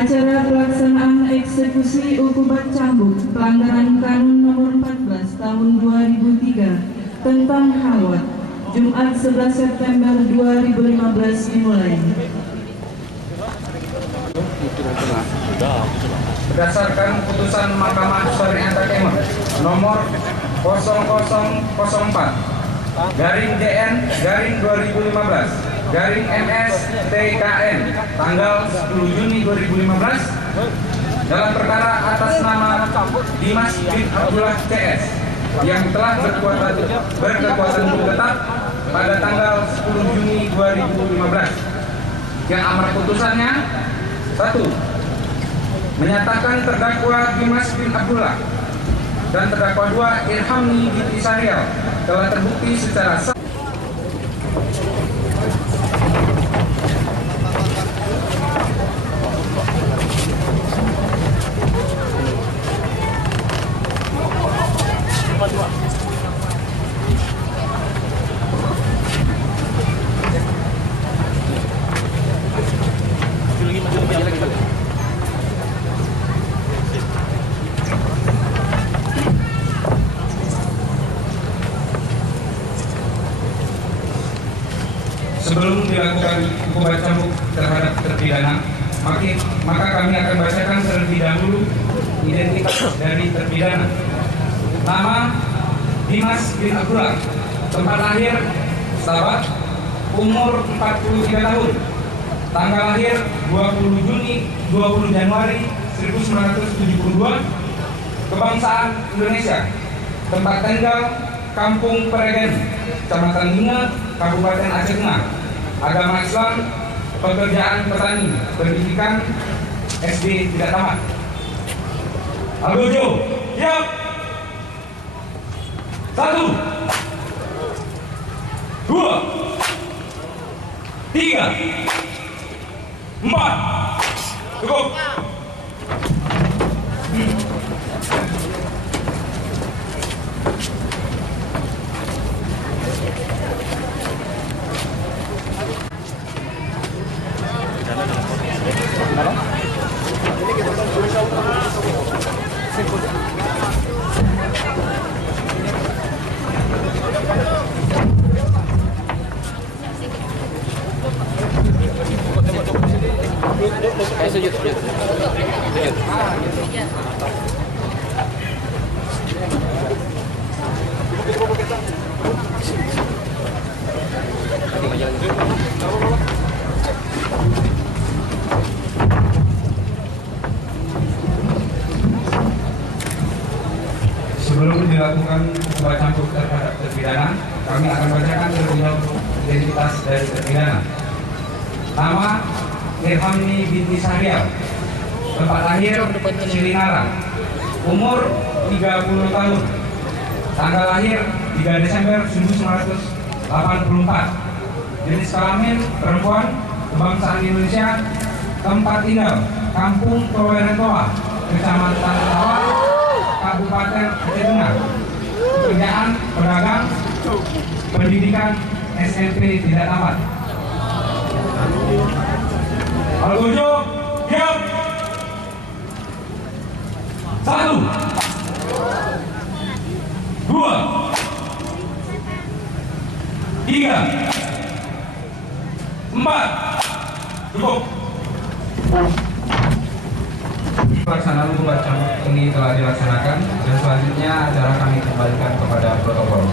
Acara pelaksanaan eksekusi hukuman cambuk pelanggaran Kanun Nomor 14 Tahun 2003 tentang Hawat, Jumat 11 September 2015 dimulai. Berdasarkan putusan Mahkamah Syariah Timur nomor 0004 garing DN garing 2015 garing MS TKN tanggal 10 Juni 2015 dalam perkara atas nama Dimas bin Abdullah CS yang telah berkekuatan hukum tetap pada tanggal 10 Juni 2015. Yang amar putusannya: 1. Menyatakan terdakwa Dimas bin Abdullah dan terdakwa 2 Ilhamni binti Syahrial telah terbukti secara sah. Sebelum dilakukan hukuman cambuk terhadap terpidana, maka kami akan bacakan terlebih dahulu identitas dari terpidana. Nama: Dimas bin Abdullah. Tempat lahir: Sabah. Umur 43 tahun. Tanggal lahir 20 Januari 1972. Kebangsaan Indonesia. Tempat tinggal: Kampung Peregen, Kecamatan Linga, Kabupaten Aceh Tengah. Agama Islam. Pekerjaan petani. Pendidikan SD tidak tamat. Algojo, siap. 1, 2, 3, 4. Cukup. Sujud. Sebelum dilakukan hukuman cambuk terhadap terpidana, kami akan bacakan terlebih dahulu identitas dari terpidana. Nama: Ilhamni binti Syahrial. Tempat lahir: Cilinarang. Umur 30 tahun. Tanggal lahir 3 Desember 1984. Jenis kelamin perempuan. Kebangsaan Indonesia. Tempat tinggal: Kampung Towerentoa, Kecamatan Tawa, Kabupaten Aceh Tengah. Pekerjaan pedagang. Pendidikan SMP tidak tamat. Algojo, siap. 1, 2, 3, 4. Cukup. Pelaksanaan hukuman cambuk ini telah dilaksanakan dan selanjutnya acara kami kembalikan kepada protokol.